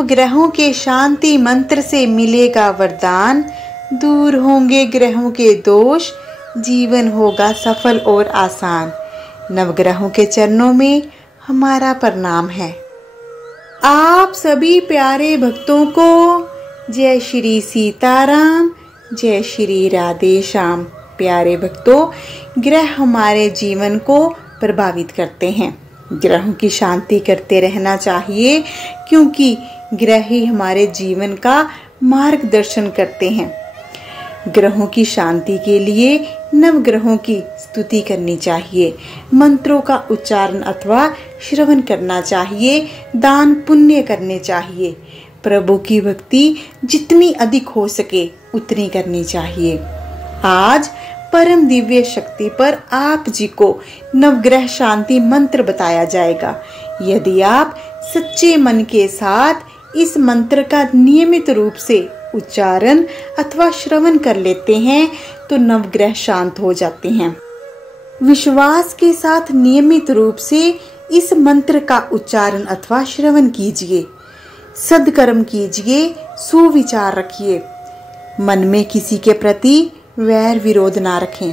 नवग्रहों के शांति मंत्र से मिलेगा वरदान, दूर होंगे ग्रहों के दोष, जीवन होगा सफल और आसान। नवग्रहों के चरणों में हमारा प्रणाम है। आप सभी प्यारे भक्तों को जय श्री सीताराम, जय श्री राधे श्याम। प्यारे भक्तों, ग्रह हमारे जीवन को प्रभावित करते हैं। ग्रहों की शांति करते रहना चाहिए, क्योंकि ग्रह ही हमारे जीवन का मार्गदर्शन करते हैं। ग्रहों की शांति के लिए नवग्रहों की स्तुति करनी चाहिए, मंत्रों का उच्चारण अथवा श्रवण करना चाहिए, दान पुण्य करने चाहिए। प्रभु की भक्ति जितनी अधिक हो सके उतनी करनी चाहिए। आज परम दिव्य शक्ति पर आप जी को नवग्रह शांति मंत्र बताया जाएगा। यदि आप सच्चे मन के साथ इस मंत्र का नियमित रूप से उच्चारण अथवा श्रवण कर लेते हैं तो नवग्रह शांत हो जाते हैं। विश्वास के साथ नियमित रूप से इस मंत्र का उच्चारण अथवा श्रवण कीजिए, सद्कर्म कीजिए, सुविचार रखिए, मन में किसी के प्रति वैर विरोध ना रखें।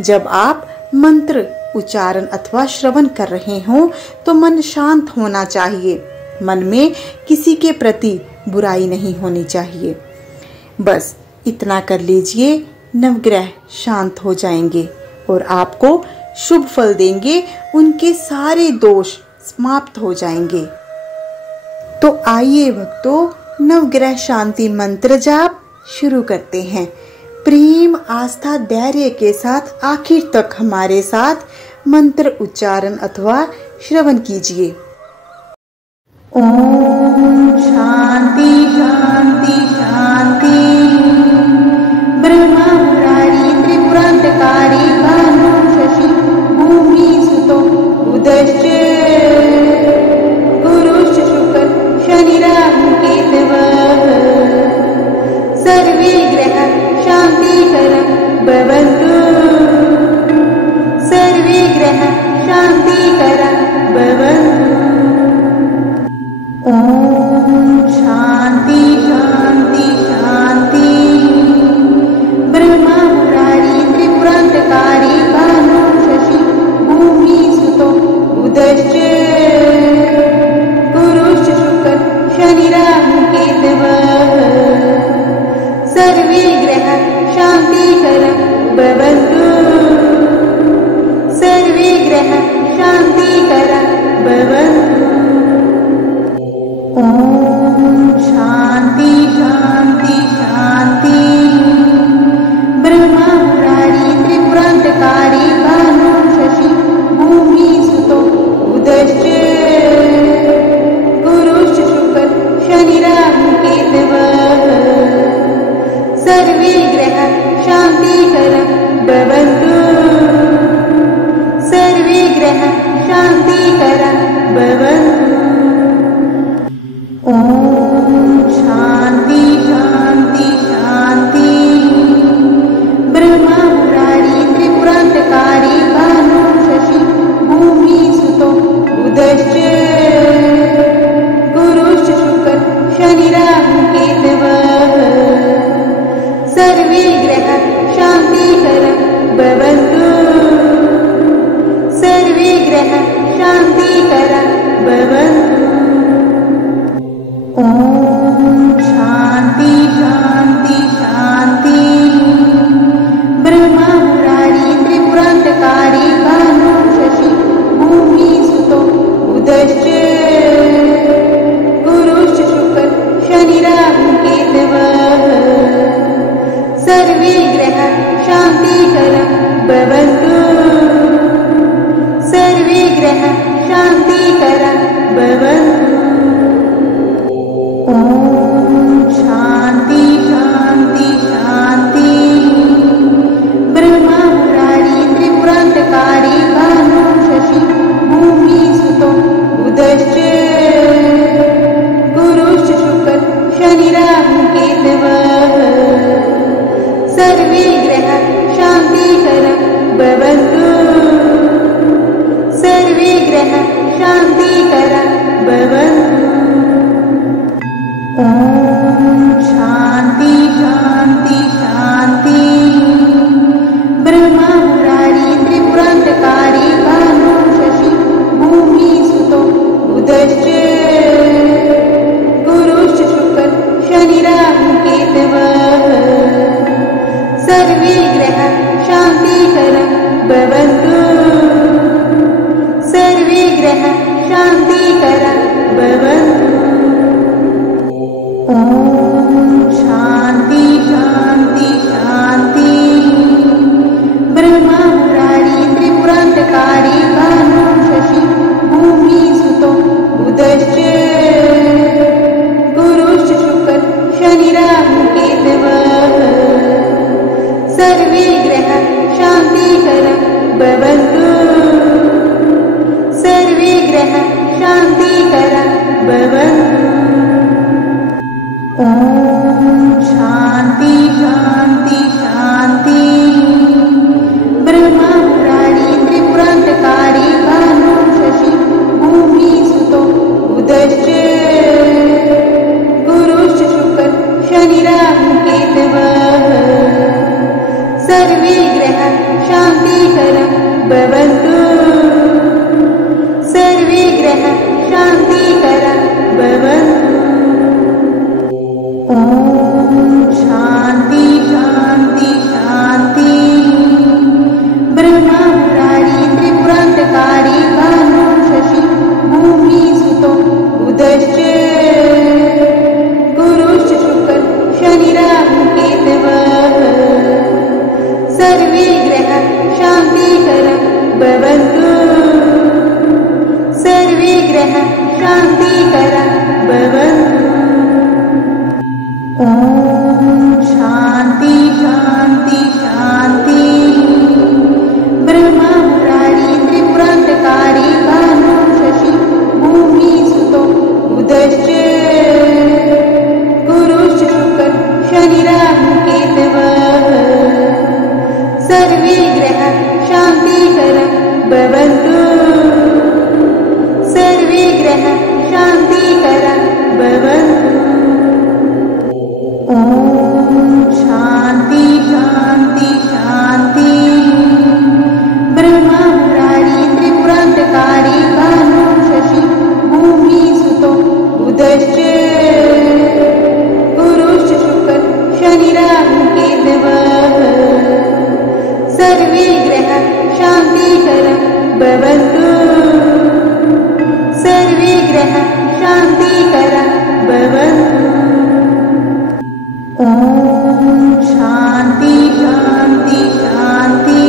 जब आप मंत्र उच्चारण अथवा श्रवण कर रहे हो तो मन शांत होना चाहिए, मन में किसी के प्रति बुराई नहीं होनी चाहिए। बस इतना कर लीजिए, नवग्रह शांत हो जाएंगे और आपको शुभ फल देंगे, उनके सारे दोष समाप्त हो जाएंगे। तो आइए भक्तों, नवग्रह शांति मंत्र जाप शुरू करते हैं। प्रेम, आस्था, धैर्य के साथ आखिर तक हमारे साथ मंत्र उच्चारण अथवा श्रवण कीजिए। ओम शांति शांति शांति। ब्रह्मा मुरारी त्रिपुरांतकारी भानु शशि भूमि सुतो बुधश्च गुरुश्च शुक्र शनि राहु केतवः सर्वे ग्रहाः शान्तिकरं भवन्तु। सर्वे ग्रहाः शान्तिकरं भवन्तु। ओम शांति शांति शांति। ब्रह्मा मुरारी त्रिपुरांतकारी भानु शशि भूमि सुतो बुधश्च गुरुश्च शुक्र शनि राहु केतवः सर्वे ग्रहाः शान्तिकरं भवन्तु। सर्वे ग्रहाः शान्तिकरं भवन्तु। ओम शांति शांति शांति। ब्रह्मा मुरारी त्रिपुरांतकारी भानु शशि भूमि सुतो बुधश्च गुरुश्च शुक्र शनि राहु केतवः सर्वे ग्रहाः शान्तिकरं भवन्तु। सर्वे ग्रहाः शान्तिकरं भवन्तु। ओम शांति शांति शांति। ब्रह्मा मुरारी त्रिपुरांतकारी भानु शशि भूमि सुतो बुधश्च गुरुश्च शुक्र शनि राहु केतवः सर्वे ग्रहाः शान्तिकरं भवन्तु। सर्वे ग्रहाः शान्तिकरं भवन्तु। ओम शांति शांति शांति। ब्रह्मा मुरारी त्रिपुरांतकारी भानु शशि भूमि सुतो बुधश्च गुरुश्च शुक्र शनि राहु केतवः सर्वे ग्रहाः शान्तिकरं भवन्तु। सर्वे ग्रहाः शान्तिकरं भवन्तु। ओम शांति शांति शांति। ब्रह्मा मुरारी त्रिपुरांतकारी भानु शशि भूमि सुतो बुधश्च गुरुश्च शुक्र शनि राहु केतवः सर्वे ग्रहाः शान्तिकरं भवन्तु। सर्वे ग्रहाः शान्तिकरं भवन्तु। ग्रह शान्तिकर भवन्तु। ॐ शान्ति शान्ति शान्ति। ब्रह्मा मुरारी त्रिपुरान्तकारी भानु शशि भूमि सुतो बुधश्च गुरुश्च शुक्र शनिराहु केतवः सर्वे ग्रह शान्तिकर भवन्तु। सर्वे ग्रह शान्तिकर भवन्तु। ॐ शान्ति शान्ति शान्ति। ब्रह्मा मुरारी त्रिपुरान्तकारी भानु शशि भूमि सुतो बुधश्च गुरुश्च शुक्र शनिराहु केतवः सर्वे ग्रह शान्तिकर भवन्तु। सर्वे ग्रह शान्तिकर भवन्तु। ॐ शान्ति शान्ति शान्ति। ब्रह्मा मुरारी त्रिपुरान्तकारी भानु शशि भूमि सुतो बुधश्च गुरुश्च शुक्र शनिराहु केतवः सर्वे ग्रह शान्तिकर भवन्तु। सर्वे ग्रह शान्तिकर भवन्तु। ॐ शान्ति शान्ति शान्ति। ब्रह्मा मुरारी त्रिपुरान्तकारी भानु शशि भूमि सुतो बुधश्च गुरुश्च शुक्र शनिराहु केतवः सर्वे ग्रह शान्तिकर भवन्तु। सर्वे ग्रह शान्तिकर भवन्तु। ॐ शान्ति शान्ति शान्ति। ब्रह्मा मुरारी त्रिपुरान्तकारी भानु शशि भूमि सुतो बुधश्च गुरुश्च शुक्र शनिराहु केतवः सर्वे ग्रह शान्तिकर भवन्तु। सर्वे ग्रह शान्तिकर भवन्तु। ॐ शान्ति शान्ति शान्ति।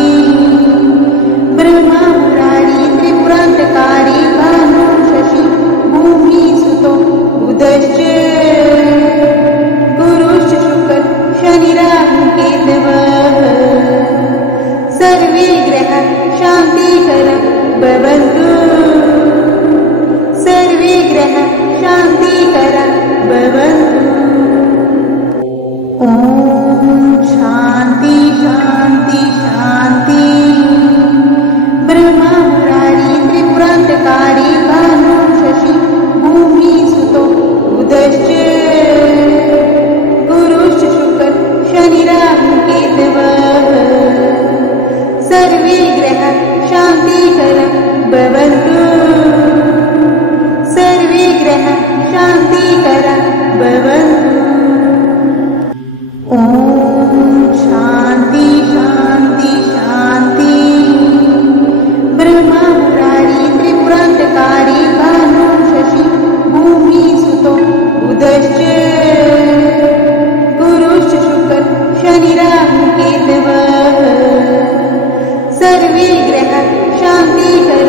ब्रह्मा मुरारी त्रिपुरान्तकारी भानु शशि भूमि सुतो बुधश्च गुरुश्च शुक्र शनिराहु केतवः सर्वे ग्रह शान्तिकर भवन्तु। सर्वे ग्रह शान्तिकर भवन्तु। ॐ शान्ति शान्ति शान्ति। ब्रह्मा मुरारी त्रिपुरान्तकारी भानु शशि भूमि सुतो बुधश्च गुरुश्च शुक्र शनिराहु केतवः सर्वे ग्रह शान्तिकर भवन्तु। सर्वे ग्रह शान्तिकर भवन्तु। ॐ शान्ति शान्ति शान्ति। ब्रह्मा मुरारी त्रिपुरान्तकारी भानु शशि भूमि सुतो बुधश्च गुरुश्च शुक्र शनिराहु केतवः सर्वे ग्रह शान्तिकर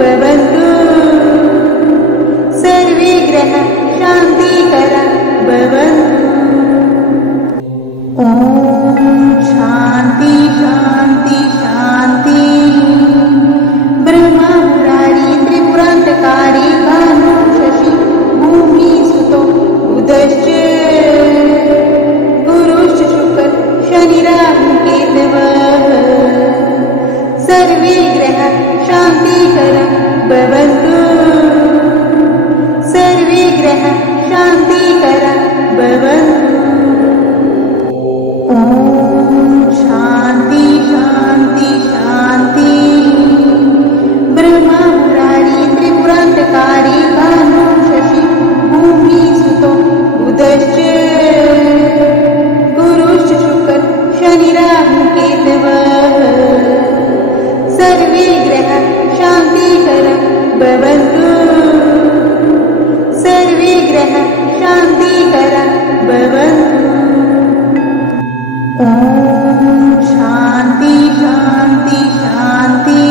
भवन्तु। सर्वे ग्रह शान्तिकर भवन्तु। ॐ शान्ति शान्ति शान्ति। ब्रह्मा मुरारी त्रिपुरान्तकारी भानु शशि भूमि सुतो बुधश्च गुरुश्च शुक्र शनिराहु केतवः सर्वे ग्रह शान्तिकर भवन्तु। सर्वे ग्रह शान्तिकर भवन्तु। ॐ शान्ति शान्ति शान्ति। ब्रह्मा मुरारी त्रिपुरान्तकारी भानु शशि भूमि सुतो बुधश्च गुरुश्च शुक्र शनिराहु केतवः सर्वे ग्रह शान्तिकर भवन्तु सर्वे ग्रहाः शान्तिकराः भवन्तु। ॐ शान्ति शान्ति शान्ति।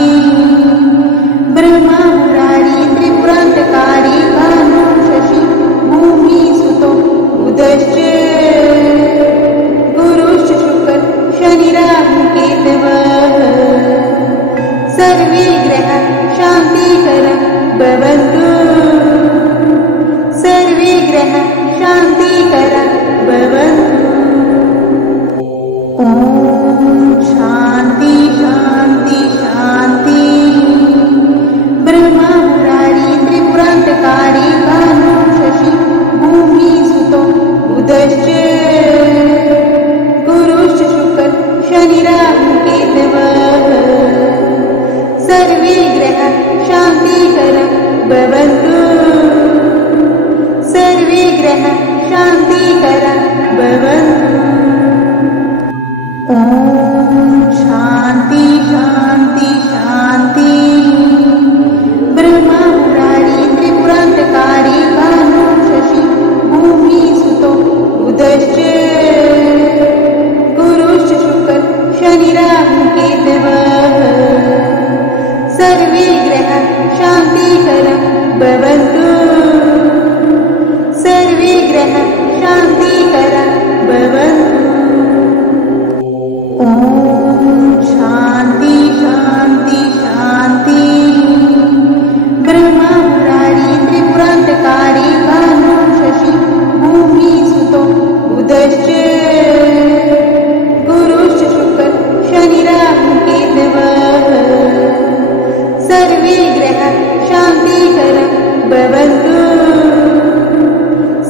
ब्रह्मा मुरारी त्रिपुरान्तकारी भानु शशि भूमि सुतो बुधश्च गुरुश्च शुक्र शनि राहु केतवः सर्वे ग्रहाः शान्तिकराः भवन्तु सर्वे ग्रहाः शान्तिकराः भवन्तु। ॐ शान्ति शान्ति शान्ति। ब्रह्मा मुरारी त्रिपुरान्तकारी भानु शशि भूमि सुतो बुधश्च गुरुश्च शुक्र शनि राहु केतवः सर्वे ग्रहाः शान्तिकराः भवन्तु सर्वे ग्रहाः शान्तिकराः भवन्तु। ॐ शान्ति शान्ति शान्ति। ब्रह्मा मुरारी त्रिपुरान्तकारी भानु शशि भूमि सुतो बुधश्च गुरुश्च शुक्र शनि राहु केतवः सर्वे ग्रहाः शान्तिकराः भवन्तु सर्वे ग्रहाः शान्तिकराः भवन्तु। ॐ शान्ति शान्ति शान्ति। ब्रह्मा मुरारी त्रिपुरान्तकारी भानु शशि भूमि सुतो बुधश्च गुरुश्च शुक्र शनि राहु केतवः सर्वे ग्रहाः शान्तिकराः भवन्तु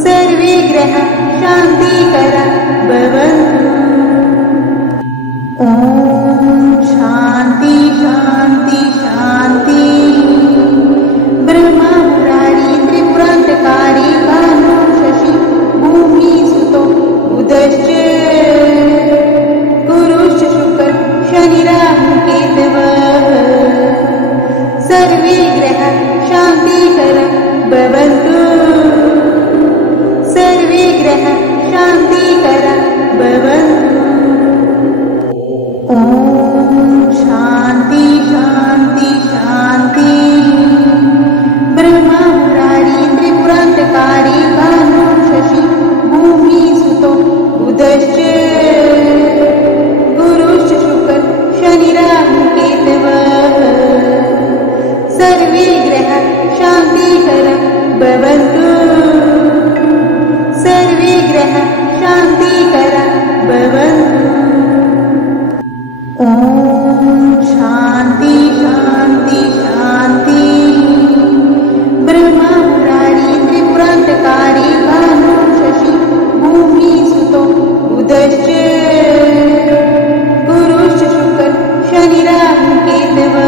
सर्वे ग्रहाः शान्तिकराः भवन्तु। ॐ शान्ति शान्ति शान्ति। ब्रह्मा मुरारी त्रिपुरान्तकारी भानु शशि भूमि सुतो बुधश्च गुरुश्च शुक्र शनि राहु केतवः सर्वे ग्रहाः शान्तिकराः भवन्तु सर्वे ग्रहाः शान्तिकराः भवन्तु। ॐ शान्ति शान्ति शान्ति। ब्रह्मा मुरारी त्रिपुरान्तकारी भानु शशि भूमि सुतो बुधश्च गुरुश्च शुक्र शनि राहु केतवः सर्वे ग्रहाः शान्तिकराः भवन्तु सर्वे ग्रहाः शान्तिकराः भवन्तु। ॐ शान्ति शान्ति शान्ति। ब्रह्मा मुरारी त्रिपुरान्तकारी भानु शशि भूमि सुतो बुधश्च गुरुश्च शुक्र शनि राहु केतवः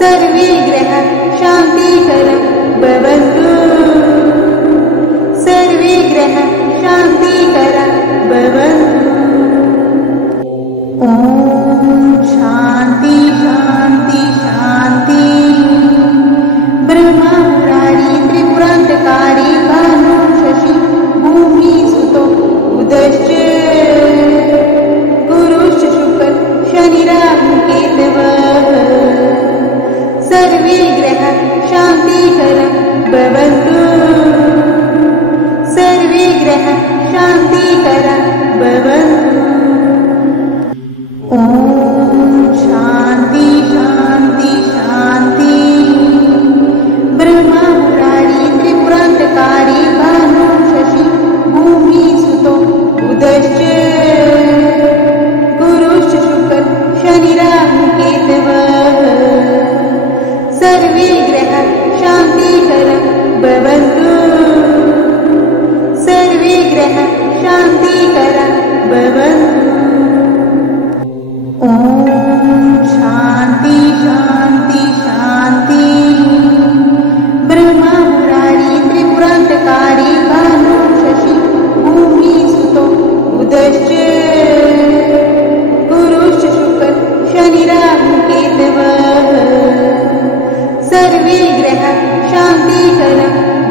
सर्वे ग्रहाः शान्तिकराः भवन्तु सर्वे ग्रहाः शान्तिकराः भवन्तु। ॐ शान्ति शान्ति शान्ति। ब्रह्मा मुरारी त्रिपुरान्तकारी भानु शशि भूमि सुतो बुधश्च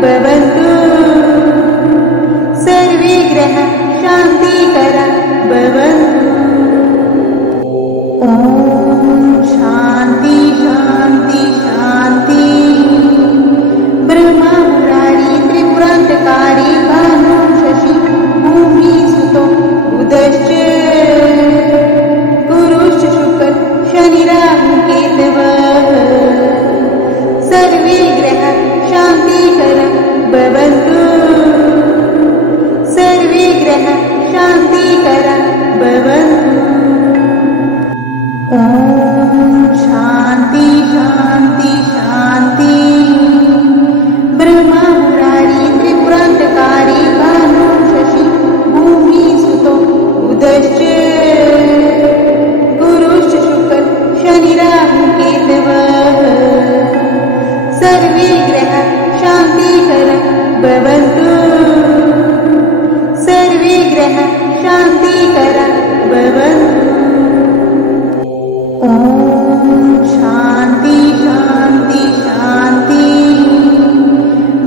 भवन्तु सर्वे ग्रहाः शान्तिकराः भवन्तु। ॐ शान्ति शान्ति शान्ति। ब्रह्मा मुरारी त्रिपुरान्तकारी भानु शशि भूमिसुतो बुधश्च गुरुश्च शुक्र शनिराहु केतवः सर्वे ग्रहाः शान्तिकराः भवन्तु सर्वे ग्रहाः शान्तिकराः भवन्तु। ॐ शान्ति शान्ति शान्ति। ब्रह्मा मुरारी त्रिपुरान्तकारी भानु शशि भूमिसुतो बुधश्च गुरुश्च शुक्र शनिराहु केतवः सर्वे ग्रहाः शान्तिकराः भवन्तु सर्वे ग्रहाः शान्तिकराः भवन्तु। ॐ शान्ति शान्ति शान्ति।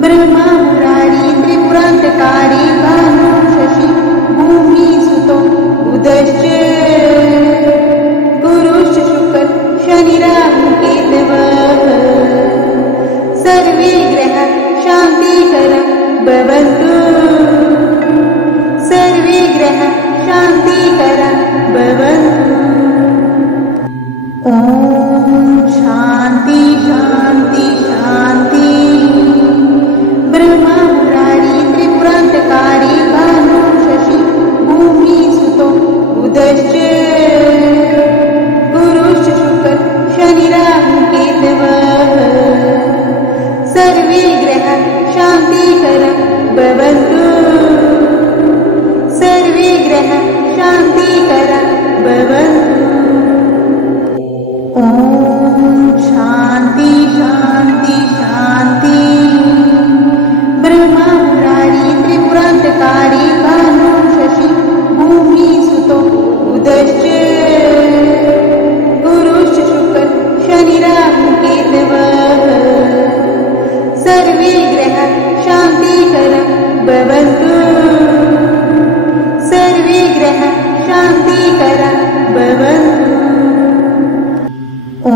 ब्रह्मा मुरारी त्रिपुरान्तकारी भानु शशि भूमिसुतो बुधश्च गुरुश्च शुक्र शनिराहु केतवः सर्वे ग्रहाः शान्तिकराः भवन्तु सर्वे ग्रहाः शान्तिकराः भवन्तु। ॐ शान्ति शान्ति शान्ति। ब्रह्मा मुरारी त्रिपुरान्तकारी भानु शशि भूमिसुतो बुधश्च गुरुश्च शुक्र शनिराहु केतवः सर्वे ग्रहाः शान्तिकराः भवन्तु सर्वे ग्रहाः शान्तिकराः भवन्तु। ॐ शान्ति शान्ति शान्ति। ब्रह्मा मुरारी त्रिपुरान्तकारी भानु शशि भूमिसुतो बुधश्च गुरुश्च शुक्र शनिराहु केतवः सर्वे ग्रहाः शान्तिकराः भवन्तु सर्वे ग्रहाः शान्तिकराः भवन्तु। ॐ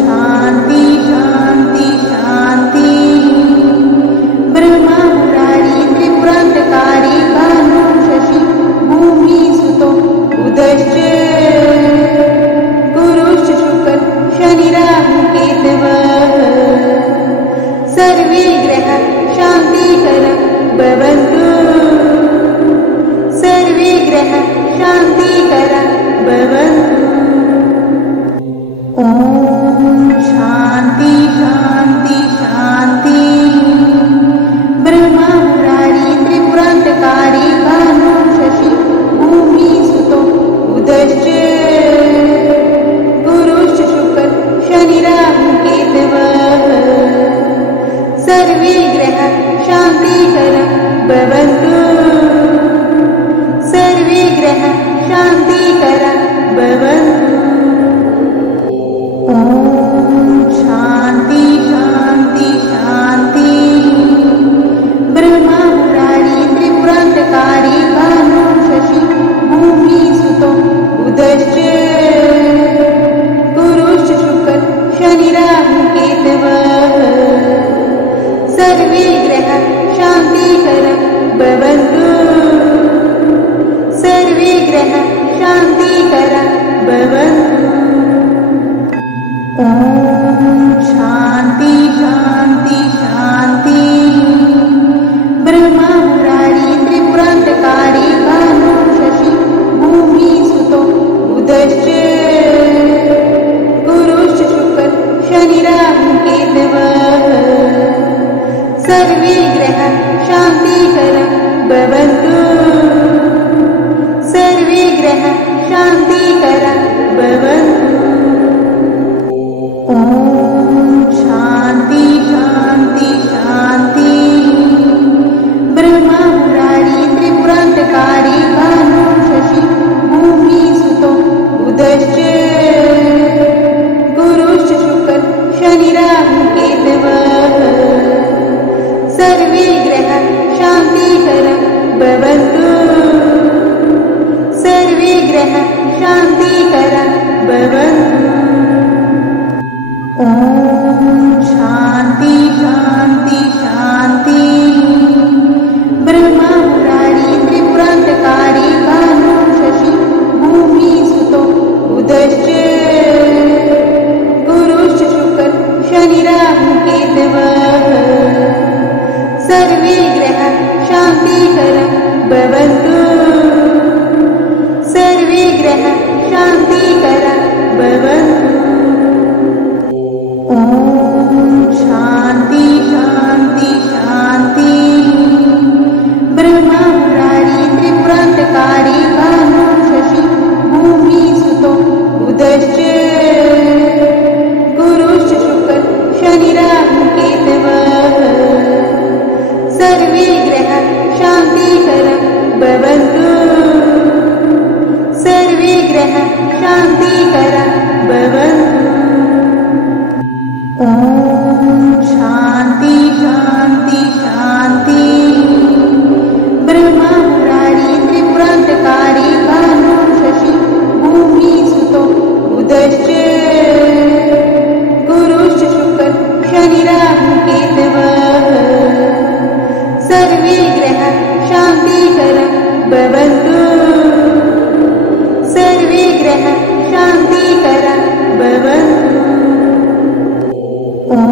शान्ति शान्ति शान्ति। ब्रह्मा मुरारी त्रिपुरान्तकारी भानु शशि भूमिसुतो बुधश्च गुरुश्च शुक्र शनिराहु केतवः सर्वे ग्रहाः शान्तिकराः भवन्तु सर्वे ग्रहाः शान्तिकराः भवन्तु। ॐ शान्ति शान्ति शान्ति। ब्रह्मा मुरारी त्रिपुरान्तकारी भानु शशि भूमिसुतो बुधश्च गुरुश्च शुक्र शनिराहु केतवः सर्वे ग्रहाः शान्तिकराः भवन्तु सर्वे ग्रहाः शान्तिकराः भवन्तु। ॐ शान्ति शान्ति शान्ति। ब्रह्मा मुरारी त्रिपुरान्तकारी भानु शशि भूमिसुतो बुधश्च गुरुश्च शुक्र शनिराहु केतवः सर्वे ग्रहाः शान्तिकराः भवन्तु सर्वे ग्रहाः शान्तिकराः भवन्तु। ॐ शान्ति शान्ति शान्ति। ब्रह्मा मुरारी त्रिपुरान्तकारी भानु शशि भूमिसुतो बुधश्च गुरुश्च शुक्र शनिराहु केतवः सर्वे ग्रहाः शान्तिकराः भवन्तु सर्वे ग्रहाः शान्तिकराः भवन्तु। ॐ शान्ति शान्ति शान्ति। ब्रह्मा मुरारी त्रिपुरान्तकारी भानु शशि भूमिसुतो बुधश्च गुरुश्च शुक्र शनिराहु केतवः सर्वे ग्रह शान्तिकर भवन्तु। ॐ शान्ति शान्ति शान्ति। ब्रह्मा मुरारी त्रिपुरान्तकारी भानु शशि भूमि सुतो बुधश्च गुरुश्च शुक्र शनिराहु केतवः सर्वे ग्रह शान्तिकर भवन्तु। सर्वे ग्रह शान्तिकर भवन्तु। ॐ शान्ति शान्ति शान्ति। ब्रह्मा मुरारी त्रिपुरान्तकारी भानु शशि भूमि सुतो बुधश्च गुरुश्च शुक्र शनिराहु केतवः सर्वे ग्रह शान्तिकर भवन्तु। सर्वे ग्रह शान्तिकर भवन्तु। ॐ शान्ति शान्ति शान्ति। ब्रह्मा मुरारी त्रिपुरान्तकारी भानु शशि भूमि सुतो बुधश्च गुरुश्च शुक्र शनिराहु केतवः सर्वे ग्रह शान्तिकर भवन्तु। सर्वे ग्रह शान्तिकर भवन्तु। ॐ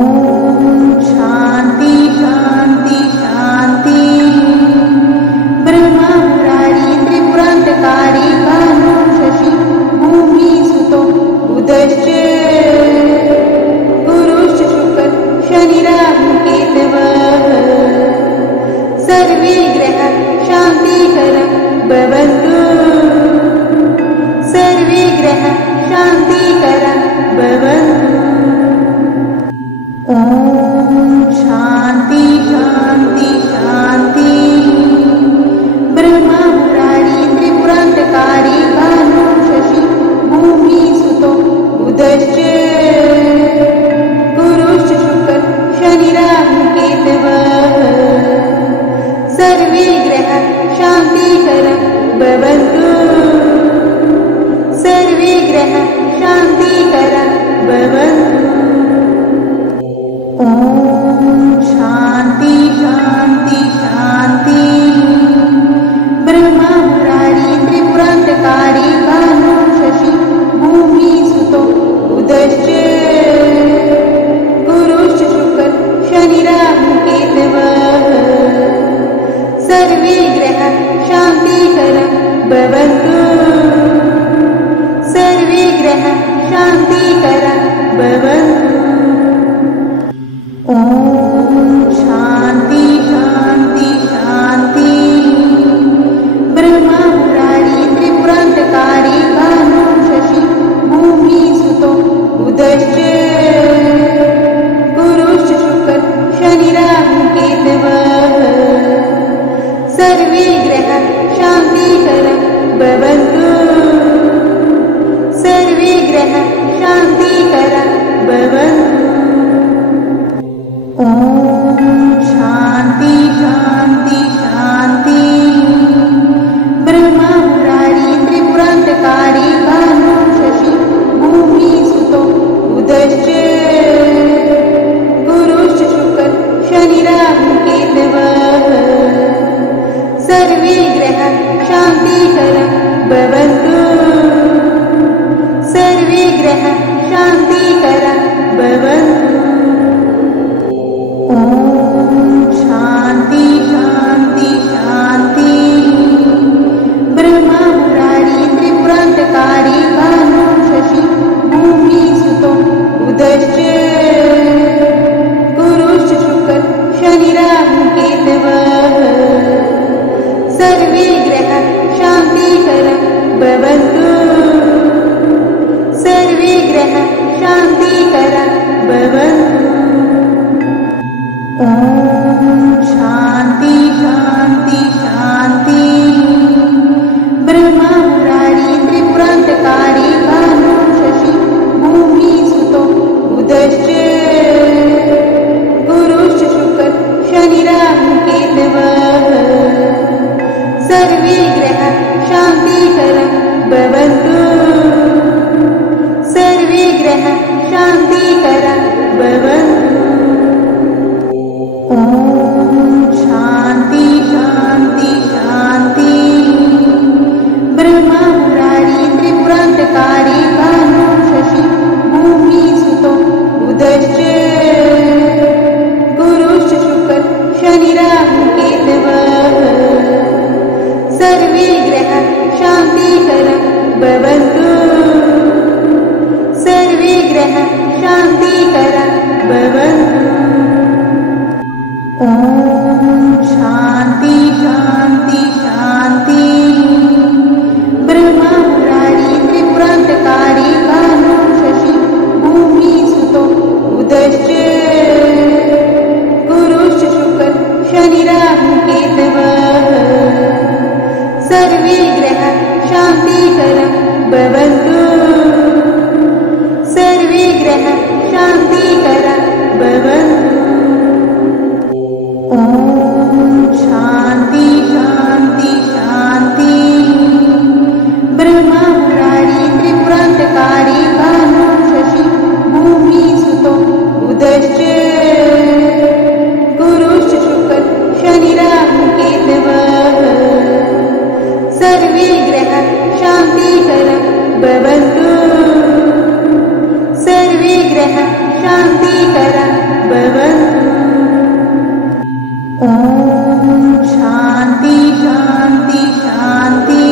शान्ति शान्ति शान्ति। ब्रह्मा मुरारी त्रिपुरान्तकारी भानु शशि भूमि सुतो बुधश्च गुरुश्च शुक्र शनिराहु केतवः सर्वे ग्रह शान्तिकर भवन्तु। सर्वे ग्रह शान्तिकर भवन्तु। ॐ शान्ति शान्ति शान्ति। ब्रह्मा मुरारी त्रिपुरान्तकारी भानु शशि भूमि सुतो बुधश्च गुरुश्च शुक्र शनिराहु केतवः सर्वे ग्रह शान्तिकर भवन्तु। सर्वे ग्रह शान्तिकर भवन्तु। ॐ शान्ति शान्ति शान्ति। ब्रह्मा मुरारी त्रिपुरान्तकारी भानु शशि भूमि सुतो बुधश्च गुरुश्च शुक्र शनिराहु केतवः सर्वे ग्रह शान्तिकर भवन्तु। सर्वे ग्रह शान्तिकर भवन्तु। ॐ शान्ति शान्ति शान्ति। ब्रह्मा मुरारी त्रिपुरान्तकारी भानु शशि भूमि सुतो बुधश्च गुरुश्च शुक्र शनिराहु केतवः सर्वे ग्रह शान्तिकर भवन्तु। सर्वे ग्रह शान्तिकर भवन्तु। ॐ शान्ति शान्ति शान्ति। ब्रह्मा मुरारी त्रिपुरान्तकारी भानु शशि भूमि सुतो बुधश्च गुरुश्च शुक्र शनिराहु केतवः सर्वे ग्रह शान्तिकर भवन्तु। सर्वे ग्रह शान्तिकर भवन्तु। ॐ शान्ति शान्ति शान्ति। ब्रह्मा मुरारी त्रिपुरान्तकारी भानु शशि भूमि सुतो बुधश्च गुरुश्च शुक्र शनिराहु केतवः सर्वे ग्रह शान्तिकर भवन्तु। सर्वे ग्रह शान्तिकर भवन्तु। ॐ शान्ति शान्ति शान्ति। ब्रह्मा मुरारी त्रिपुरान्तकारी भानु शशि भूमि सुतो बुधश्च गुरुश्च शुक्र शनिराहु केतवः सर्वे ग्रह शान्तिकर पुरान्तकारी भानु शशि भूमि सुतो बुधश्च गुरुश्च शुक्र शनिराहु केतवः सर्वे ग्रहाः शान्तिकरं भवन्तु सर्वे ग्रहाः शान्तिकरं भवन्तु। ॐ शान्ति शान्ति शान्ति। ब्रह्मा मुरारी त्रिपुरान्तकारी भानु शशि भूमि सुतो बुधश्च गुरुश्च शुक्र शनिराहु केतवः सर्वे ग्रहाः शान्तिकरं भवन्तु सर्वे ग्रहाः शान्तिकरं भवन्तु। ॐ शान्ति शान्ति शान्ति। ब्रह्मा मुरारी त्रिपुरान्तकारी भानु शशि भूमि सुतो बुधश्च गुरुश्च शुक्र शनिराहु केतवः सर्वे ग्रहाः शान्तिकरं भवन्तु सर्वे ग्रहाः शान्तिकरं भवन्तु। ॐ शान्ति शान्ति शान्ति।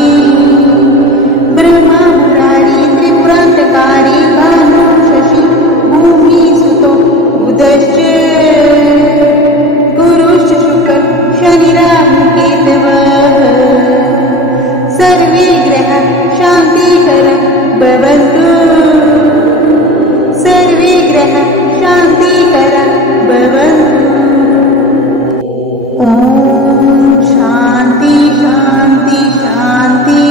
ब्रह्मा मुरारी त्रिपुरान्तकारी भानु शशि भूमि सुतो बुधश्च गुरुश्च शुक्र शनिराहु केतवः सर्वे ग्रहाः शान्तिकरं भवन्तु सर्वे ग्रहाः शान्तिकरं भवन्तु। ॐ शान्ति शान्ति शान्ति।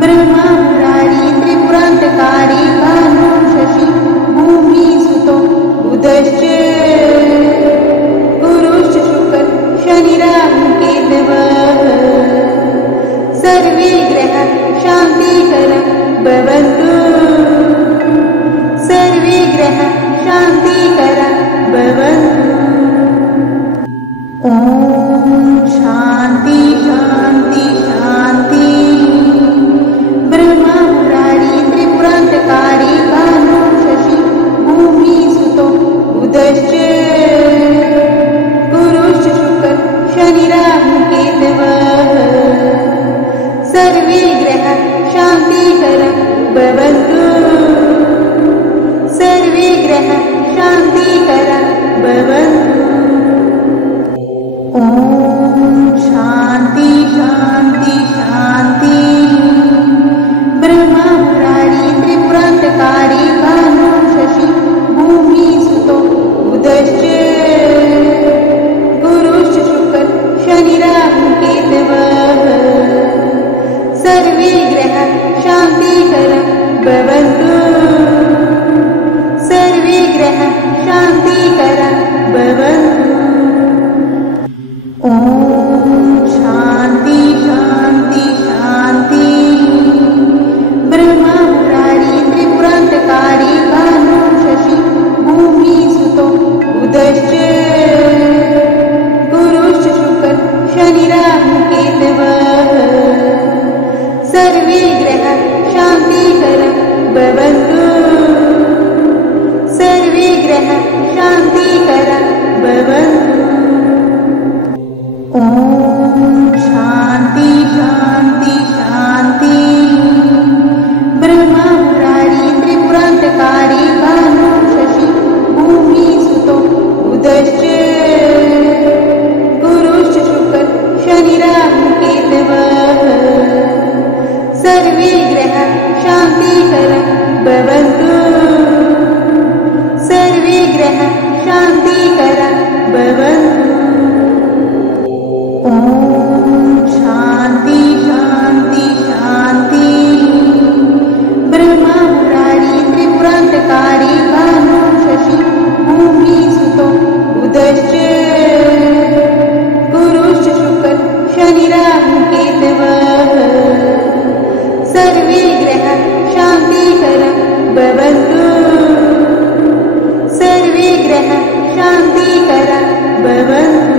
ब्रह्मा मुरारी त्रिपुरान्तकारी भानु शशि भूमि सुतो बुधश्च गुरुश्च शुक्र शनिराहु केतवः सर्वे ग्रहाः शान्तिकरं भवन्तु सर्वे ग्रहाः शान्तिकरं भवन्तु। ॐ शान्ति शान्ति शान्ति। ब्रह्मा मुरारी त्रिपुरान्तकारी भानु शशि भूमि सुतो बुधश्च गुरुश्च शुक्र शनिराहु केतवः सर्वे ग्रहाः शान्तिकरं भवन्तु सर्वे ग्रहाः शान्तिकरं भवन्तु। ॐ शान्ति शान्ति शान्ति। ब्रह्मा मुरारी त्रिपुरान्तकारी भानु शशि भूमि सुतो बुधश्च गुरुश्च शुक्र शनिराहु केतवः सर्वे ग्रहाः शान्तिकरं भवन्तु सर्वे ग्रहाः शान्तिकरं भवन्तु। ॐ शान्ति शान्ति शान्ति। ब्रह्मा मुरारी त्रिपुरान्तकारी भानु शशि भूमि सुतो बुधश्च गुरुश्च शुक्र शनिराहु केतवः सर्वे ग्रहाः शान्तिकरं भवन्तु सर्वे ग्रहाः शान्तिकरं भवन्तु। ॐ शान्ति शान्ति शान्ति। ब्रह्मा मुरारी त्रिपुरान्तकारी भानु शशि भूमि सुतो बुधश्च गुरुश्च शुक्र शनिराहु केतवः सर्वे ग्रहाः शान्तिकरं भवन्तु सर्वे ग्रहाः शान्तिकरं भवन्तु। ॐ शान्ति शान्ति शान्ति। ब्रह्मा मुरारी त्रिपुरान्तकारी भानु शशि भूमि सुतो बुधश्च गुरुश्च शुक्र शनिराहु केतवः सर्वे ग्रहाः शान्तिकरं भवन्तु सर्वे ग्रहाः शान्तिकरं भवन्तु।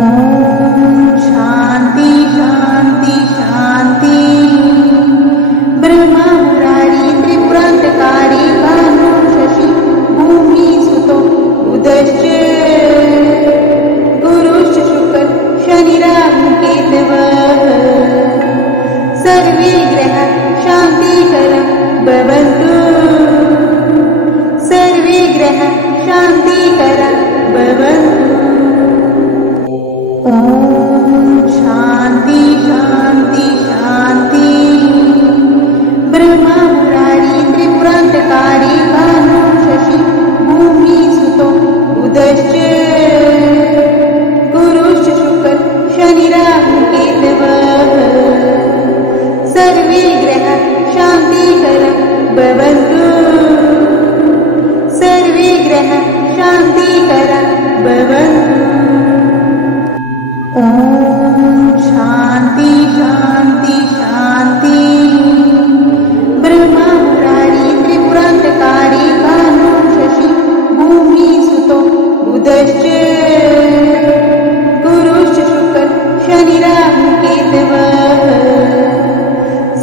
ॐ शान्ति शान्ति शान्ति। भवन्तु सर्वे ग्रहाः शान्तिकराः भवन्तु। ॐ शान्ति शान्ति शान्ति। ब्रह्मा मुरारी त्रिपुरान्तकारी भानु शशि भूमिसुतो बुधश्च गुरुश्च शुक्र शनिराहुकेतवः सर्वे ग्रहाः शान्तिकराः भवन्तु सर्वे ग्रहाः शान्तिकराः भवन्तु। ॐ शान्ति शान्ति शान्ति। ब्रह्मा मुरारी त्रिपुरान्तकारी भानु शशि भूमिसुतो बुधश्च गुरुश्च शुक्र शनिराहुकेतवः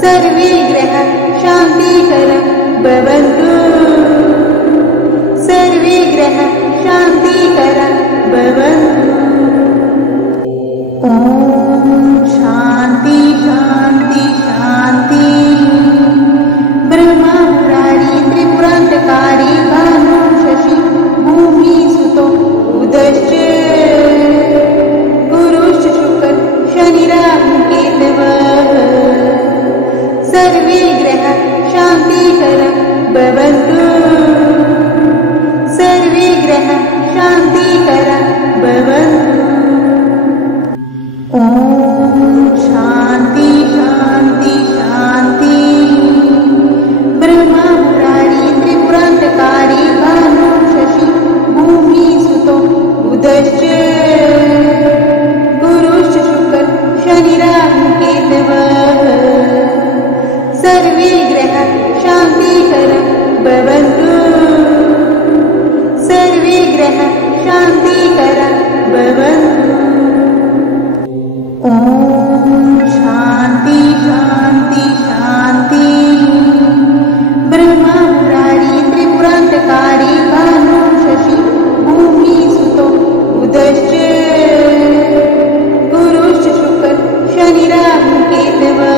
सर्वे ग्रहाः शान्तिकराः भवन्तु सर्वे ग्रहाः शान्तिकराः भवन्तु। ॐ शान्ति शान्ति शान्ति। ब्रह्मा मुरारी त्रिपुरान्तकारी भानु शशि भूमिसुतो बुधश्च गुरुश्च शुक्र शनिराहुकेतवः सर्वे ग्रहाः शान्तिकराः भवन्तु सर्वे ग्रहाः शान्तिकराः भवन्तु। ॐ शान्ति शान्ति शान्ति। ब्रह्मा मुरारी त्रिपुरान्तकारी भानु शशि भूमिसुतो बुधश्च गुरुश्च शुक्र शनिराहुकेतवः सर्वे ग्रहाः शान्तिकराः भवन्तु सर्वे ग्रहाः शान्तिकराः भवन्तु। ॐ शान्ति शान्ति शान्ति। ब्रह्मा मुरारी त्रिपुरान्तकारी भानु शशि भूमिसुतो बुधश्च गुरुश्च शुक्र शनिराहुकेतवः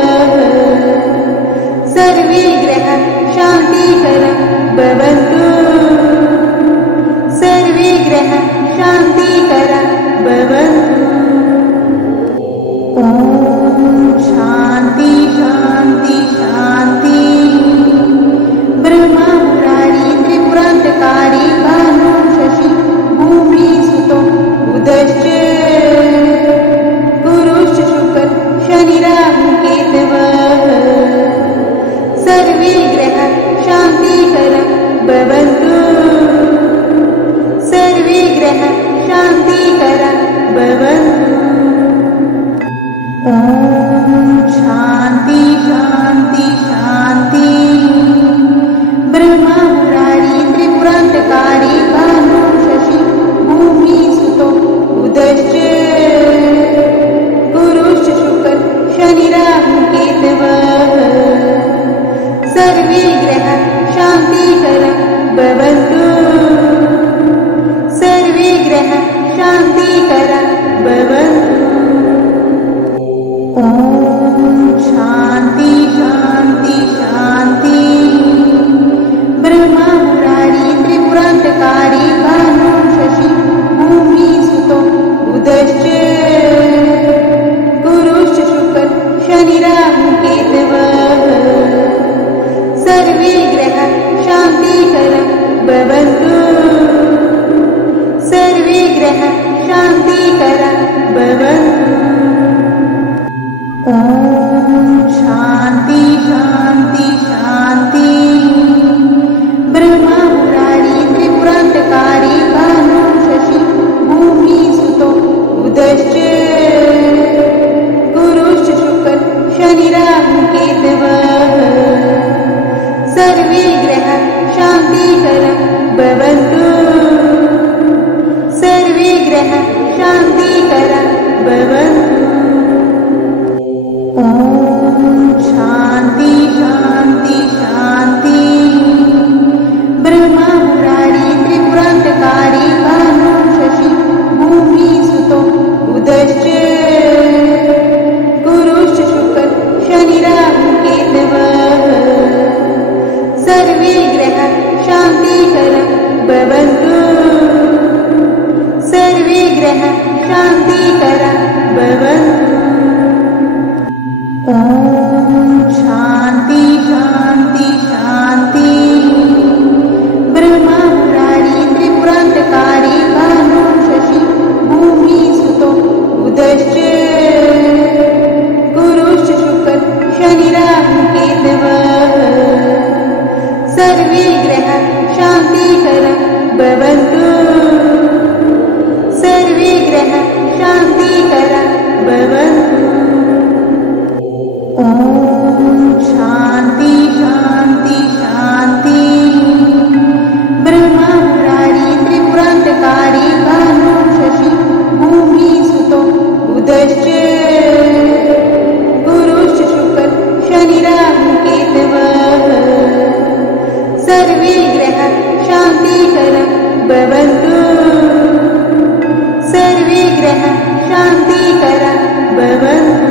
सर्वे ग्रहाः शान्तिकराः भवन्तु सर्वे ग्रहाः शान्तिकराः भवन्तु। ॐ शान्ति शान्ति शान्ति। ब्रह्मा मुरारी त्रिपुरान्तकारी भानु शशि भूमिसुतो बुधश्च गुरुश्च शुक्र शनिराहुकेतवः सर्वे ग्रहाः शान्तिकराः भवन्तु सर्वे ग्रहाः शान्तिकराः भवन्तु। ॐ शान्ति शान्ति शान्ति। ब्रह्मा मुरारी त्रिपुरान्तकारी भानु शशि भूमिसुतो बुधश्च गुरुश्च शुक्र शनिराहुकेतवः सर्वे ग्रहाः शान्तिकराः भवन्तु सर्वे ग्रहाः शान्तिकराः भवन्तु। ॐ शान्ति शान्ति शान्ति। ब्रह्मा मुरारी त्रिपुरान्तकारी भानु शशि भूमिसुतो बुधश्च गुरुश्च शुक्र शनिराहुकेतवः सर्वे ग्रहाः शान्तिकराः भवन्तु सर्वे ग्रहाः शान्तिकराः भवन्तु। ॐ शान्ति शान्ति शान्ति। ब्रह्मा मुरारी त्रिपुरान्तकारी भानु शशि भूमिसुतो बुधश्च गुरुश्च शुक्र शनिराहुकेतवः सर्वे ग्रहाः शान्तिकराः भवन्तु सर्वे ग्रहाः शान्तिकराः भवन्तु। ॐ शान्ति शान्ति शान्ति। ब्रह्मा मुरारी त्रिपुरान्तकारी भानु शशि भूमिसुतो बुधश्च गुरुश्च शुक्र शनिराहुकेतवः ओम शांति शांति शांति। ब्रह्मा मुरारी त्रिपुरांतकारी कानो शशि भूमि सुतो बुधश्च गुरुश्च शुक्र शनि राहु केतवः सर्वे ग्रहाः शान्तिकरं भवन्तु। सर्वे ग्रहाः शान्तिकरं भवन्तु। ओम शांति शांति शांति। ब्रह्मा मुरारी त्रिपुरांतकारी कानो शशि भूमि सुतो बुधश्च गुरुश्च शुक्र शनि राहु केतवः सर्वे ग्रहाः शान्तिकरं भवन्तु। सर्वे ग्रहाः शान्तिकरं भवन्तु।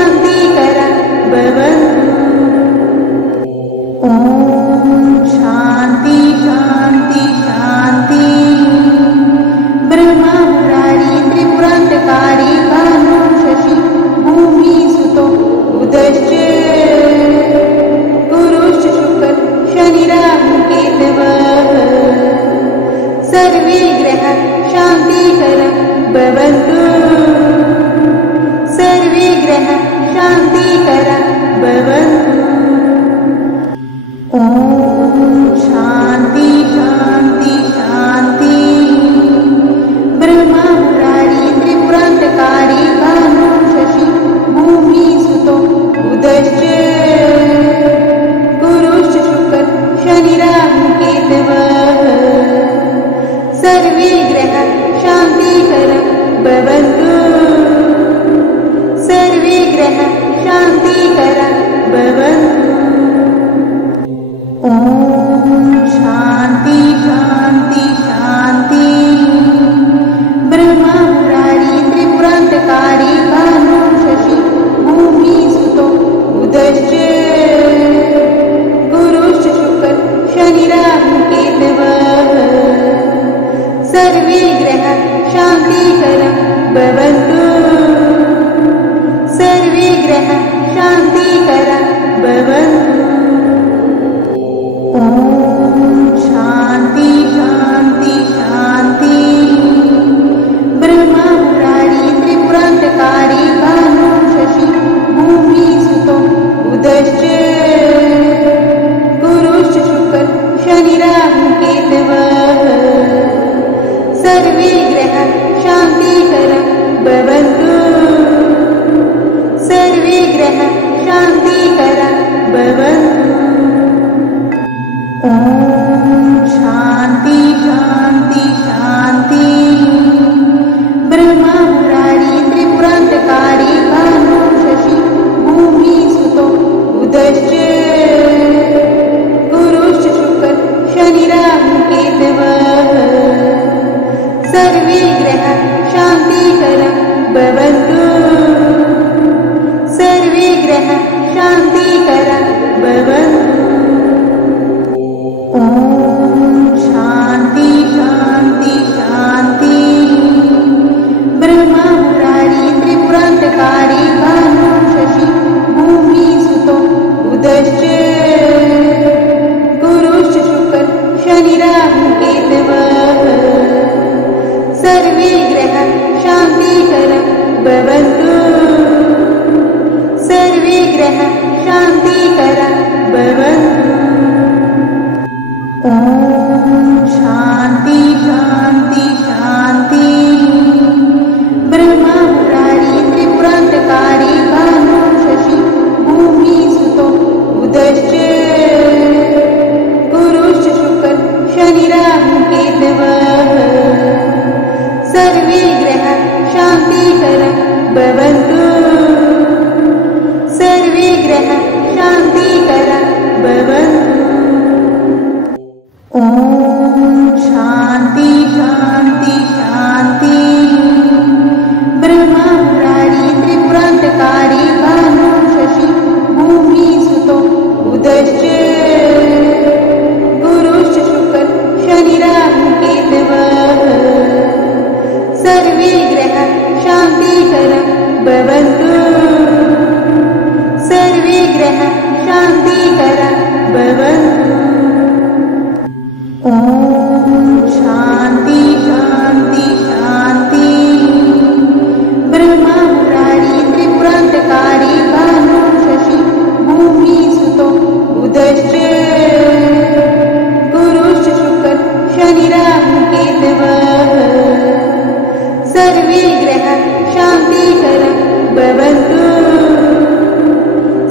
शान्तिकरा भवन्तु। ॐ शान्ति शान्ति शान्ति। ब्रह्मा मुरारी त्रिपुरान्तकारी भानु शशि भूमिसुतो बुधश्च गुरुश्च शुक्र शनिराहु केतवः सर्वे ग्रहाः शान्तिकरा भवन्तु। सर्वे ग्रहाः शान्तिकरा भवन्तु। ॐ शान्ति शान्ति शान्ति। ब्रह्मा मुरारी त्रिपुरान्तकारी भानु शशि भूमिसुतो बुधश्च गुरुश्च शुक्र शनिराहु केतवः सर्वे ग्रहाः शान्तिकरा भवन्तु। सर्वे ग्रहाः शान्तिकरा भवन्तु। ॐ शान्ति शान्ति शान्ति। ब्रह्मा मुरारी त्रिपुरान्तकारी भानु शशि भूमिसुतो बुधश्च गुरुश्च शुक्र शनिराहु केतवः सर्वे ग्रहाः शान्तिकरा भवन्तु। सर्वे ग्रहाः शान्तिकरा भवन्तु। ॐ शान्ति शान्ति शान्ति। ब्रह्मा मुरारी त्रिपुरान्तकारी भानु शशि भूमिसुतो बुधश्च गुरुश्च शुक्र शनिराहु केतवः सर्वे ग्रहाः शान्तिकरा भवन्तु। सर्वे ग्रहाः शान्तिकरा भवन्तु। ॐ शान्ति शान्ति शान्ति। ब्रह्मा मुरारी त्रिपुरान्तकारी भानु शशि भूमिसुतो बुधश्च गुरुश्च शुक्र शनिराहु केतवः सर्वे ग्रहाः शान्तिकरा भवन्तु। सर्वे ग्रहाः शान्तिकरा भवन्तु। ॐ शान्ति शान्ति शान्ति। ब्रह्मा मुरारी त्रिपुरान्तकारी भानु शशि भूमिसुतो बुधश्च गुरुश्च शुक्र शनिराहु केतवः सर्वे ग्रहाः शान्तिकरा भवन्तु। सर्वे ग्रहाः शान्तिकरा भवन्तु। ॐ शान्ति शान्ति शान्ति। ब्रह्मा मुरारी त्रिपुरान्तकारी भानु शशि भूमिसुतो बुधश्च गुरुश्च शुक्र शनिराहु केतवः सर्वे ग्रहाः शान्तिकरा भवन्तु। सर्वे ग्रहाः शान्तिकरा भवन्तु। ॐ शान्ति शान्ति शान्ति। ब्रह्मा मुरारी त्रिपुरान्तकारी भानु शशि भूमिसुतो बुधश्च गुरुश्च शुक्र शनिराहु केतवः सर्वे ग्रहाः शान्तिकरा भवन्तु। सर्वे ग्रहाः शान्तिकरा भवन्तु। ॐ शान्ति शान्ति शान्ति। ब्रह्मा मुरारी त्रिपुरान्तकारी भानु शशि भूमिसुतो बुधश्च गुरुश्च शुक्र शनिराहु केतवः सर्वे ग्रहाः शान्तिकरा भवन्तु।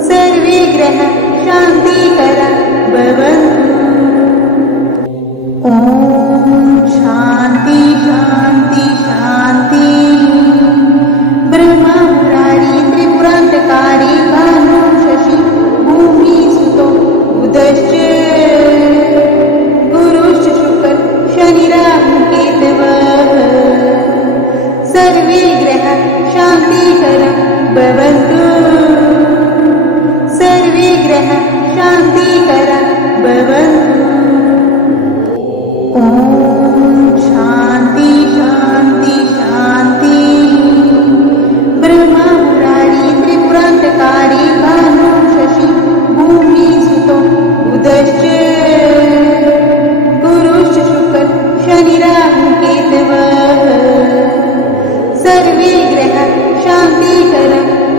सर्वे ग्रहाः शान्तिकरा भवन्तु। ॐ ग्रह शांतिकर भवन्तु। ओम शांति शांति शांति। ब्रह्मा मुरारी त्रिपुरांतकारी भानु शशि भूमि सुतो बुधश्च गुरुश्च शुक्र शनि राहु केतवः सर्वे ग्रह शांतिकर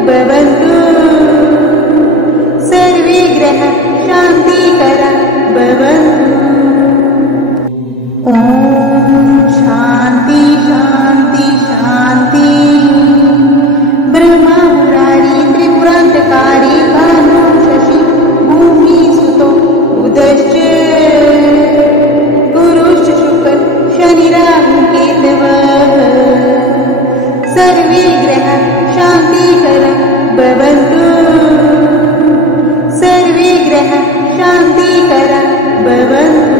भवन्तु। सर्वे ग्रह शांतिकर भवन्तु। ओम शांति शांति शांति। ब्रह्मा मुरारी त्रिपुरांतकारी भानु शशि भूमि सुतो बुधश्च गुरुश्च शुक्र शनि राहु केतवः सर्वे ग्रह शांतिकर भवन्तु। सर्वे ग्रह शांतिकर भवन्तु।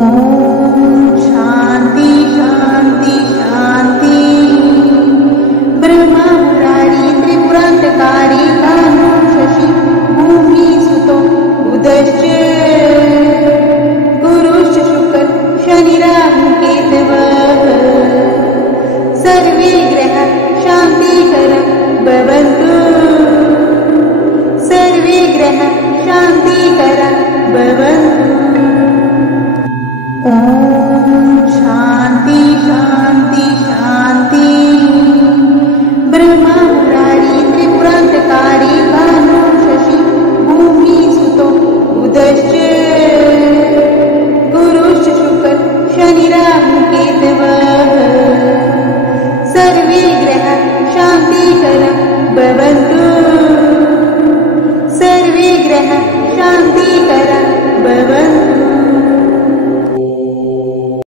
ओम शांति शांति शांति। ब्रह्मा मुरारी त्रिपुरांतकारी भानु शशि भूमि सुतो बुधश्च गुरुश्च शुक्र शनि राहु केतवः सर्वे ग्रह शांतिकर भवन्तु। सर्वे ग्रह शांतिकर भवन्तु। ओम शांति शांति शांति। ब्रह्मा मुरारी त्रिपुरांतकारी भानु शशि भूमि सुतो बुधश्च गुरुश्च शुक्र शनि राहु केतवः सर्वे ग्रह शांतिकर भवन्तु। सर्वे ग्रह शांतिकर भवन्तु।